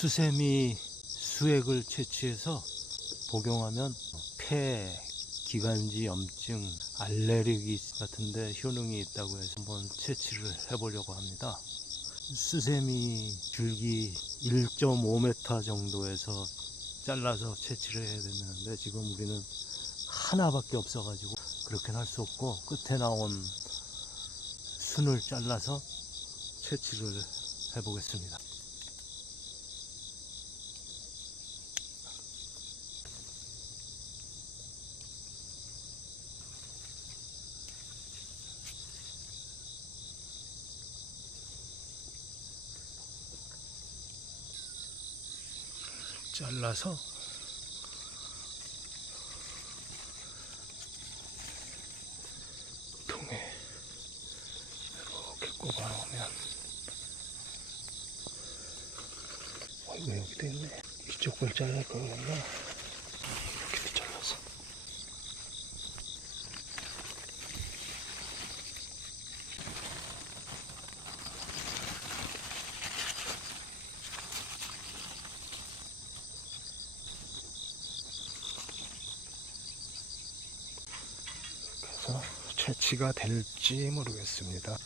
수세미 수액을 채취해서 복용하면 폐, 기관지 염증, 알레르기 같은데 효능이 있다고 해서 한번 채취를 해보려고 합니다. 수세미 줄기 1.5m 정도에서 잘라서 채취를 해야 되는데 지금 우리는 하나밖에 없어가지고 그렇게는 할 수 없고 끝에 나온 순을 잘라서 채취를 해보겠습니다. 잘라서 통에 이렇게 꼽아 놓으면 어, 이거 여기도 있네. 이쪽 걸 잘랄 거구나 이렇게 잘라서 그래서 채취가 될지 모르겠습니다.